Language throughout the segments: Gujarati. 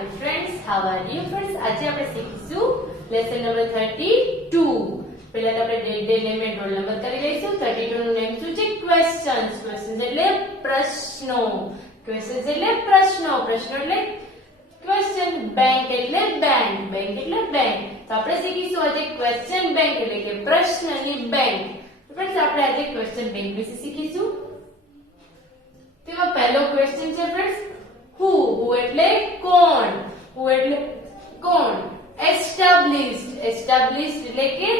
Hi friends, how are you friends? આજે આપણે શીખીશું લેસન નંબર 32. પહેલા તો આપણે ડે નેમ અને રોલ નંબર કરી લઈશું. 32 નું નેમ શું છે? ક્વેશ્ચન્સ. ક્વેશ્ચન્સ એટલે પ્રશ્નો. ક્વેશ્ચન્સ એટલે પ્રશ્નો. પ્રશ્નો એટલે ક્વેશ્ચન. બેંક એટલે બેંક. બેંક એટલે બેંક. તો આપણે શીખીશું આજે ક્વેશ્ચન બેંક એટલે કે પ્રશ્નની બેંક. ફ્રેન્ડ્સ આપણે આજે ક્વેશ્ચન બેંક વિશે શીખીશું. તેમાં પહેલો ક્વેશ્ચન છે ફ્રેન્ડ્સ who એટલે કોણ. who એટલે કોણ. established એટલે કે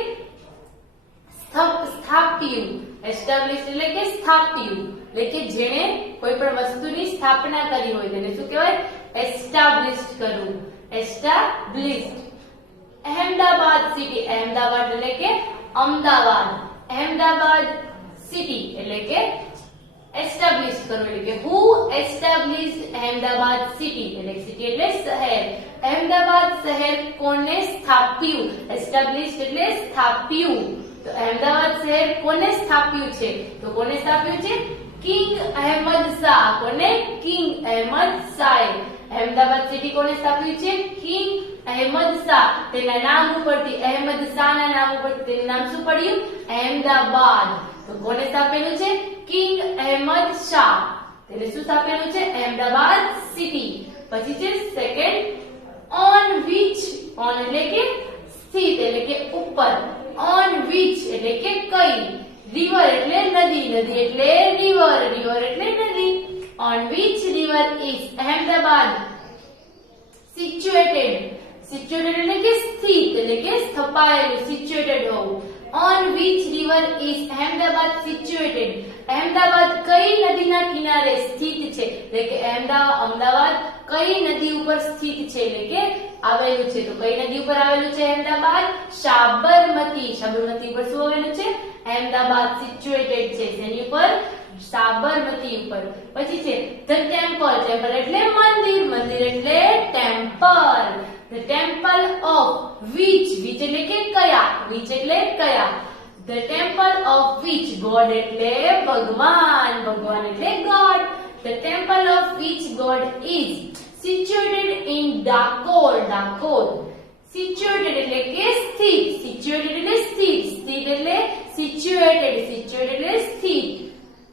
સ્થાપ્યું. established એટલે કે સ્થાપ્યું એટલે કે જેણે કોઈ પણ વસ્તુની સ્થાપના કરી હોય તેને શું કહેવાય? established કરવું. established. અહેમદાબાદ સિટી. અહેમદાબાદ એટલે કે અમદાવાદ. અહેમદાબાદ સિટી એટલે કે એસ્ટાબ્લિશ કરવું એટલે કે who established Ahmedabad city એટલે સિટી એટલે શહેર. અહેમદાબાદ શહેર કોને સ્થાપ્યું? established એટલે સ્થાપ્યું. તો અહેમદાબાદ શહેર કોને સ્થાપ્યું છે? તો કોને સ્થાપ્યું છે? કિંગ અહેમદ શાહ. કોને? કિંગ અહેમદ શાહ. અહેમદાબાદ સિટી કોને સ્થાપ્યું છે? કિંગ અહેમદ શાહ. તેના નામ ઉપરથી અહેમદ શાહના નામ ઉપરથી તેનું નામ શું પડ્યું? અહેમદાબાદ. તો કોને સ્થાપેલું છે? કિંગ અહેમદ શાહ. તેને શું સ્થાપેલું છે? અહેમદાબાદ સિટી. પછી છે સેકન્ડ ઓન વિચ. ઓન એટલે કે સ્થિત એટલે કે ઉપર. ઓન વિચ એટલે કે કઈ. રિવર એટલે નદી. નદી એટલે રિવર. રિવર એટલે નદી. On which river is Ahmedabad situated. Situated એટલે કે સ્થિત એટલે કે સ્થપાયેલું. સિચ્યુએટેડ હોવું. On which river is Ahmedabad situated? Ahmedabad કઈ નદીના કિનારે સ્થિત છે? એટલે કે અમદાવાદ કઈ નદી ઉપર સ્થિત છે એટલે કે આવેલું છે. તો કઈ નદી ઉપર આવેલું છે અહેમદાબાદ? સાબરમતી. સાબરમતી ઉપર શું આવેલું છે? અહેમદાબાદ સિચ્યુએટેડ છે. તેની ઉપર? સાબરમતી ઉપર. પછી છે ધ ટેમ્પલ. ટેમ્પલ એટલે મંદિર. મંદિર એટલે temple. The temple of which. which એટલે કે કયા. which એટલે કયા. The temple of which. God એટલે ભગવાન. ભગવાન એટલે God. The temple of which God is situated in Dakor. Dakor. situated એટલે કે સ્થિત. situated એટલે સ્થિત. સ્થિત એટલે situated. situated એટલે સ્થિત.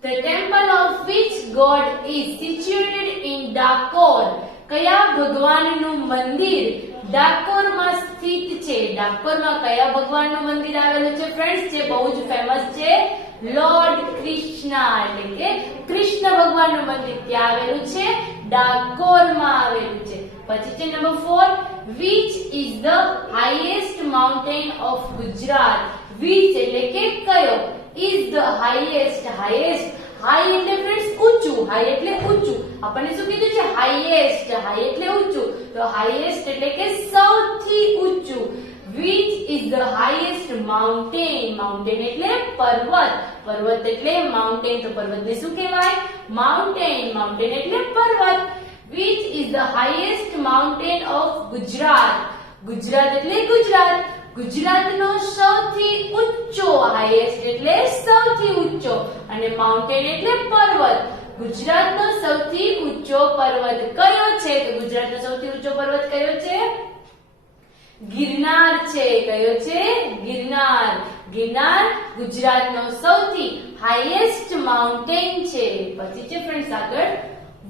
The temple of which God is situated in Dakor. કયા ભગવાનનું મંદિર ડાકોરમાં સ્થિત છે? ડાકોરમાં કયા ભગવાનનું મંદિર આવેલું છે ફ્રેન્ડ્સ? જે બહુ જ ફેમસ છે લોર્ડ કૃષ્ણ એટલે કે કૃષ્ણ ભગવાનનું મંદિર ત્યાં આવેલું છે. ડાકોરમાં આવેલું છે. પછી છે number 4 which is the highest mountain of Gujarat. which એટલે કે કયો. is the highest. highest high એટલે ફ્રેન્ડ્સ ઊંચું. હાઈ એટલે ઊંચું. આપણને શું કીધું છે? હાઈએસ્ટ. હાઈ એટલે ઊંચું. તો હાઈએસ્ટ એટલે કે સૌથી ઊંચું. which is the highest mountain. mountain એટલે પર્વત. પર્વત એટલે mountain. તો પર્વતને શું કહેવાય? mountain. mountain એટલે પર્વત. which is the highest mountain of Gujarat. Gujarat એટલે ગુજરાત. ગુજરાતનો સૌથી ઊંચો. હાઈએસ્ટ એટલે સૌથી ઊંચો અને માઉન્ટેન એટલે પર્વત. ગુજરાતનો સૌથી ઊંચો પર્વત કયો છે? તો ગુજરાતનો સૌથી ઊંચો પર્વત કયો છે? ગિરનાર છે. કયો છે? ગિરનાર. ગિરનાર ગુજરાતનો સૌથી હાઈએસ્ટ માઉન્ટેન છે. પછી છે ફ્રેન્ડ્સ આગળ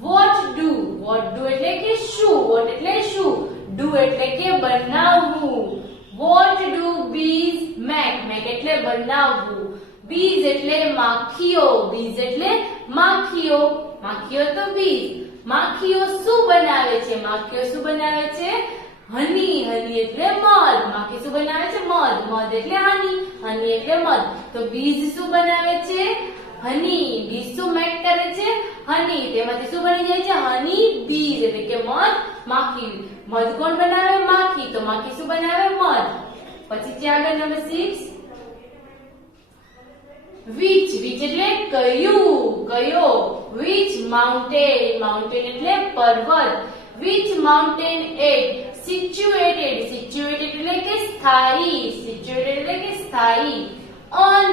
વોટ ડુ. વોટ ડુ એટલે કે શું. વોટ એટલે શું. ડુ એટલે કે બનાવવું. What do bees make? make એટલે બનાવવું. bees એટલે માખીઓ. bees એટલે માખીઓ. માખીઓ તો bees. માખીઓ શું બનાવે છે? માખીઓ શું બનાવે છે? હની. હની એટલે મધ. માખી શું બનાવે છે? મધ. મધ એટલે હની. હની એટલે મધ. તો bees શું બનાવે છે? હની. bees શું મેક કરે છે? હની. તેમાંથી શું બની જાય છે? હની bees એટલે કે મધ. માખી. મધ કોણ બનાવે? માખી. તો માખી શું બનાવે? મધ. પછી છે આગળ નંબર 6 which. which એટલે કયું. કયો. which mountain. mountain એટલે પર્વત. which mountain is situated. situated એટલે કે સ્થાયી. situated એટલે કે સ્થાયી. on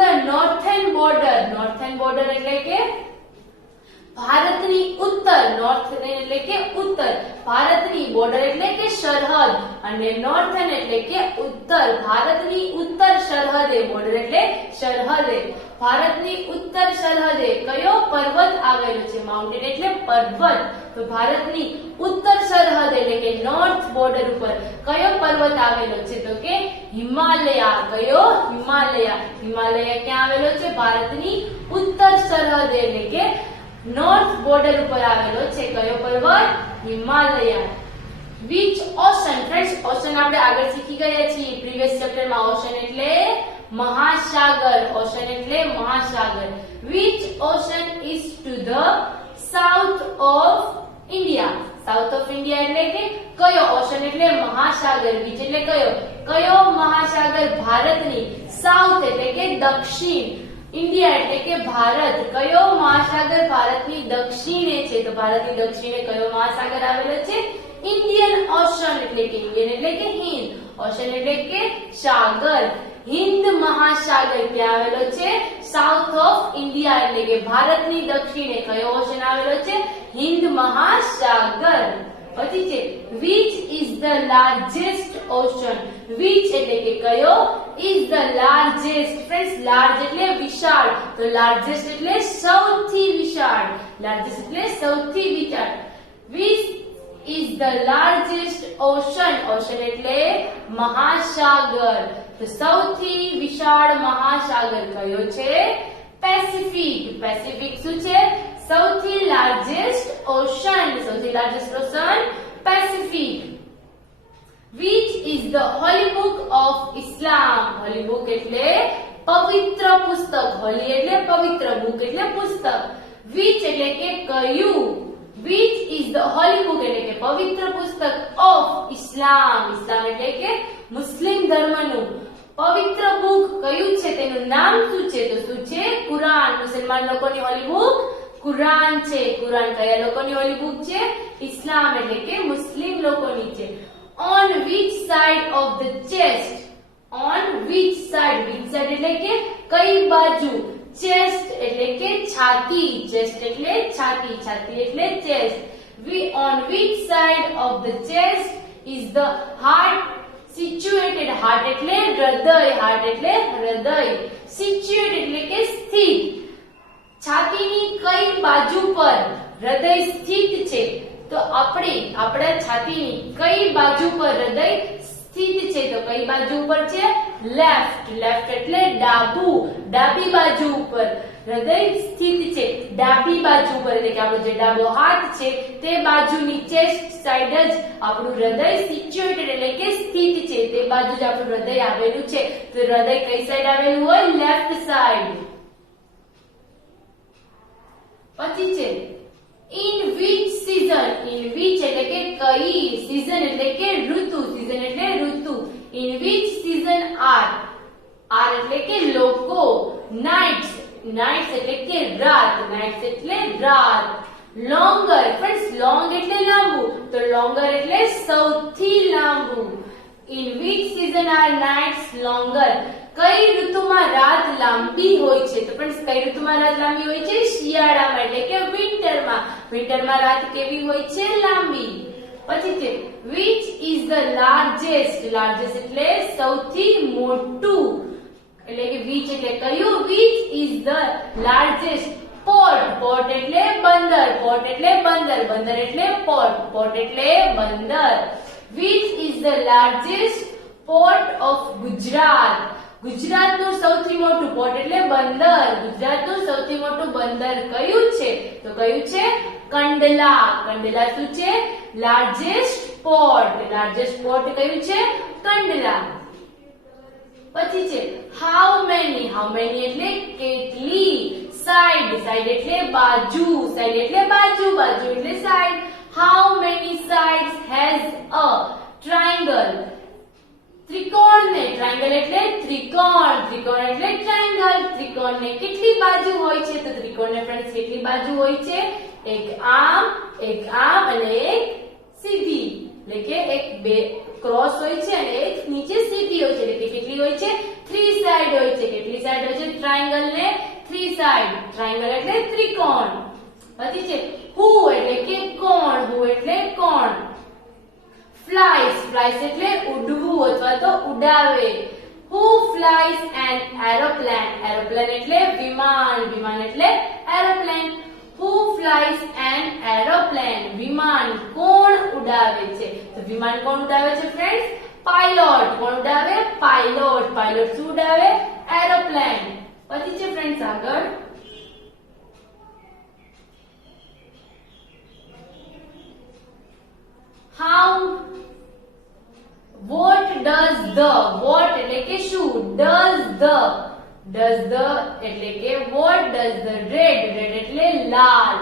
the northern border. northern border એટલે કે ભારતની ઉત્તર, નોર્થ એટલે કે ઉત્તર, ભારતની બોર્ડર એટલે કે સરહદ અને નોર્થન એટલે કે ઉત્તર, ભારતની ઉત્તર સરહદે, બોર્ડર એટલે સરહદે, ભારતની ઉત્તર સરહદે કયો પર્વત આવેલો છે? માઉન્ટેન એટલે પર્વત. તો ભારતની ઉત્તર સરહદ એટલે કે નોર્થ બોર્ડર ઉપર કયો પર્વત આવેલો છે? તો કે હિમાલયા. કયો? હિમાલયા. હિમાલયા ક્યાં આવેલો છે? ભારતની ઉત્તર સરહદ એટલે કે નોર્થ બોર્ડર ઉપર આવેલો છે. કયો પર્વત? Himalaya. Which ocean? friends, ocean આપણે આગળ શીખી ગયા છીએ પ્રીવિયસ ચેપ્ટરમાં. ઓશન એટલે મહાસાગર. ઓશન એટલે મહાસાગર. Which ocean is to the south of India? South of India એટલે કે કયો? ઓશન એટલે મહાસાગર. બીચ એટલે કયો? કયો મહાસાગર ભારતની સાઉથ એટલે કે દક્ષિણ, ઇન્ડિયા એટલે કે ભારત, કયો મહાસાગર ભારતની દક્ષિણે છે? તો ભારતની દક્ષિણે કયો મહાસાગર આવેલો છે? ઇન્ડિયન ઓશન એટલે કે ઇન્ડિયન એટલે કે હિન્દ, ઓશન એટલે કે સાગર. હિન્દ મહાસાગર ક્યાં આવેલો છે? સાઉથ ઓફ ઇન્ડિયા એટલે કે ભારતની દક્ષિણે કયો ઓશન આવેલો છે? હિન્દ મહાસાગર. પછી છે which is the largest ocean? which એટલે કે કયો? is the largest. friends, large એટલે વિશાળ, તો largest એટલે સૌથી વિશાળ, largest એટલે સૌથી વિશાળ. which is the largest ocean? ocean એટલે મહાસાગર. તો સૌથી વિશાળ મહાસાગર કયો છે? પેસિફિક. પેસિફિક શું છે? સૌથી લાર્જેસ્ટ ઓશન. સૌથી largest ocean Pacific. which is the holy book of Islam? holy book એટલે પવિત્ર પુસ્તક. holy એટલે પવિત્ર, book એટલે પુસ્તક. which એટલે કે કયું? which is the holy book એટલે કે પવિત્ર પુસ્તક of Islam. ઇસ્લામ એટલે કે મુસ્લિમ ધર્મનું પવિત્ર બુક કયું છે? તેનું નામ શું છે? તો શું છે? કુરાન. મુસલમાન લોકોની હોલી બુક કુરાન છે. કુરાન કયા લોકોની હોલી બુક છે? ઇસ્લામ એટલે કે મુસ્લિમ લોકોની છે. on which side of the chest? on which side? which side એટલે કે કઈ બાજુ? chest એટલે કે છાતી, chest એટલે છાતી, છાતી એટલે chest. on which side of the chest is the heart situated? heart એટલે હૃદય, heart એટલે હૃદય. situated એટલે કે સ્થિત. છાતીની કઈ બાજુ પર હૃદય સ્થિત છે? તો આપણા છાતીની કઈ બાજુ પર હૃદય સ્થિત છે? તો કઈ બાજુ ઉપર છે? લેફ્ટ. લેફ્ટ એટલે ડાબુ, ડાબી બાજુ ઉપર હૃદય સ્થિત છે. ડાબી બાજુ ઉપર એટલે કે આપણો જે ડાબો હાથ છે તે બાજુની ચેસ્ટ સાઈડ જ આપણું હૃદય સિચ્યુએટેડ એટલે કે સ્થિત છે. તે બાજુ જ આપણું હૃદય આવેલું છે. તો હૃદય કઈ સાઈડ આવેલું હોય? Left side. પછી છે in which season? in which એટલે કે કઈ, season એટલે કે ઋતુ, season એટલે ઋતુ. in which season are એટલે કે લોકો, nights, nights એટલે કે રાત, nights એટલે રાત. longer. friends, long એટલે લાંબુ, તો longer એટલે સૌથી લાંબુ. in which season are nights longer? કઈ ઋતુમાં રાત લાંબી હોય છે? તો ફ્રેન્ડ્સ, કઈ ઋતુમાં રાત લાંબી હોય છે? શિયાળામાં એટલે કે વિન્ટરમાં. વિન્ટરમાં રાત કેવી હોય છે? લાંબી. પછી છે which is the largest? largest એટલે સૌથી મોટું, એટલે કે which એટલે કયું? which is the largest port? port એટલે બંદર, port એટલે બંદર, બંદર એટલે port, port એટલે બંદર. which is the largest port of Gujarat? ગુજરાતનું સૌથી મોટું પોર્ટ એટલે બંદર. ગુજરાતનું સૌથી મોટું બંદર કયું છે? તો કયું છે? કંડલા. કંડલા શું છે? Largest port. લાર્જેસ્ટ પોર્ટ કયું છે? કંડલા. પછી છે હાઉ મેની? હાઉ મેની એટલે કેટલી. સાઈડ. સાઈડ એટલે બાજુ. સાઈડ એટલે બાજુ. બાજુ એટલે side. How many sides has a triangle? ત્રિકોણને ટ્રાયેંગલ એટલે ત્રિકોણ. ત્રિકોણ એટલે ટ્રાયેંગલ. ત્રિકોણને કેટલી બાજુ હોય છે? તો ત્રિકોણને ફ્રેન્ડ્સ કેટલી બાજુ હોય છે? એક આમ અને એક સીધી, એટલે કે એક બે ક્રોસ હોય છે અને એક નીચે સીધી હોય છે. એટલે કે કેટલી હોય છે? 3 સાઈડ હોય છે. કેટલી સાઈડ હોય છે ટ્રાયેંગલ ને? 3 સાઈડ. ટ્રાયેંગલ એટલે ત્રિકોણ. પછી છે who એટલે કે કોણ, who એટલે કોણ. flies, flies એટલે ઉડવું અથવા તો ઉડાવે. who flies an aeroplane, aeroplane એટલે વિમાન, વિમાન એટલે aeroplane. who flies an aeroplane, વિમાન કોણ ઉડાવે છે? તો વિમાન કોણ ઉડાવે છે ફ્રેન્ડ્સ? પાયલોટ. કોણ ઉડાવે? પાયલોટ. પાયલોટ શું ઉડાવે? એરોપ્લેન. પછી છે ફ્રેન્ડ્સ આગળ how, what does the, what એટલે કે શું, does the એટલે કે what does the red, red એટલે લાલ,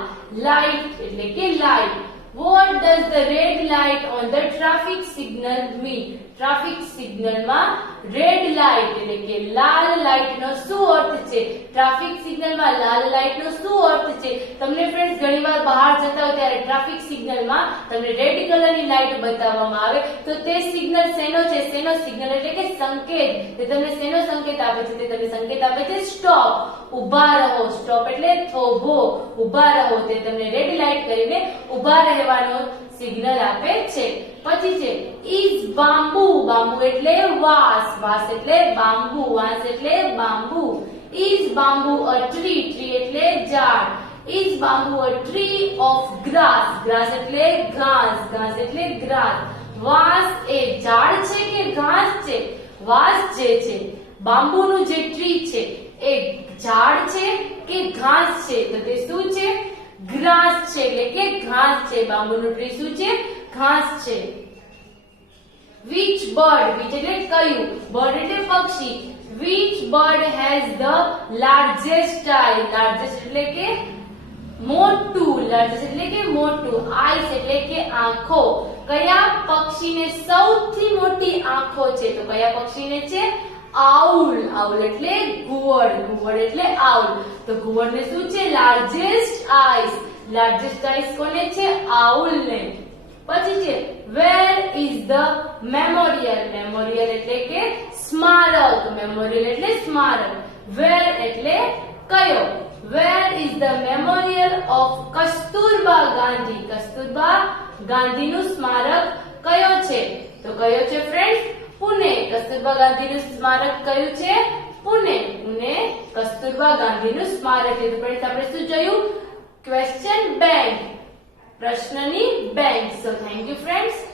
light એટલે કે light. what does the red light on the traffic signal mean? Traffic signal માં રેડ લાઇટ એટલે કે લાલ લાઇટ નો શું અર્થ છે? ટ્રાફિક સિગ્નલ માં લાલ લાઇટ નો શું અર્થ છે? તમને ફ્રેન્ડ્સ ઘણીવાર બહાર જતા હોય ત્યારે ટ્રાફિક સિગ્નલ માં તમને રેડ કલર ની લાઇટ બતાવવામાં આવે તો તે સિગ્નલ શેનો છે? શેનો સિગ્નલ એટલે કે સંકેત. તે તમને શેનો સંકેત આપે છે? તે તમને સંકેત આપે છે સ્ટોપ, ઊભા રહો. સ્ટોપ એટલે થોભો, ઊભા રહો. તે તમને રેડ લાઇટ કરીને ઊભા રહેવાનો સિગ્નલ આપે છે. પછી છે is bamboo, bamboo એટલે વાંસ, વાંસ એટલે બાંબુ, વાંસ એટલે bamboo. is bamboo a tree, tree એટલે ઝાડ. is bamboo a tree of grass, grass એટલે ઘાસ, ઘાસ એટલે grass. વાંસ એ ઝાડ છે કે ઘાસ છે? વાંસ જે છે બાંબુનું જે ટ્રી છે એ ઝાડ છે કે ઘાસ છે? તો તે શું છે? ગ્રાસ છે એટલે કે ઘાસ છે. બાંબુનું ટ્રી શું છે? ઘાસ છે. which bird, which એટલે કયું, bird એટલે પક્ષી. which bird has the largest eye, largest એટલે કે મોટું, largest એટલે કે મોટું, eyes એટલે કે આંખો. કયા પક્ષીને સૌથી મોટી આંખો છે? તો કયા પક્ષીને છે? આઉલ, આઉલ એટલે ઘુવડ, ઘુવડ એટલે આઉલ. તો ઘુવડને શું છે? લાર્જેસ્ટ આઈસ, લાર્જેસ્ટ આઈસ કોને છે? આઉલને. પછી છે where is the memorial, memorial એટલે કે સ્મારક, memorial એટલે સ્મારક. where એટલે કયો? where is the memorial of Kasturba Gandhi, Kasturba ગાંધીનું સ્મારક કયો છે? તો કયો છે ફ્રેન્ડ્સ? પુણે. કસ્તુરબા ગાંધીનું સ્મારક કયું છે? પુણે. પુણે કસ્તુરબા ગાંધીનું સ્મારક છે. તો ફ્રેન્ડ્સ આપણે શું જોયું? ક્વેશ્ચન બેંક, પ્રશ્નની બેંક. So thank you friends.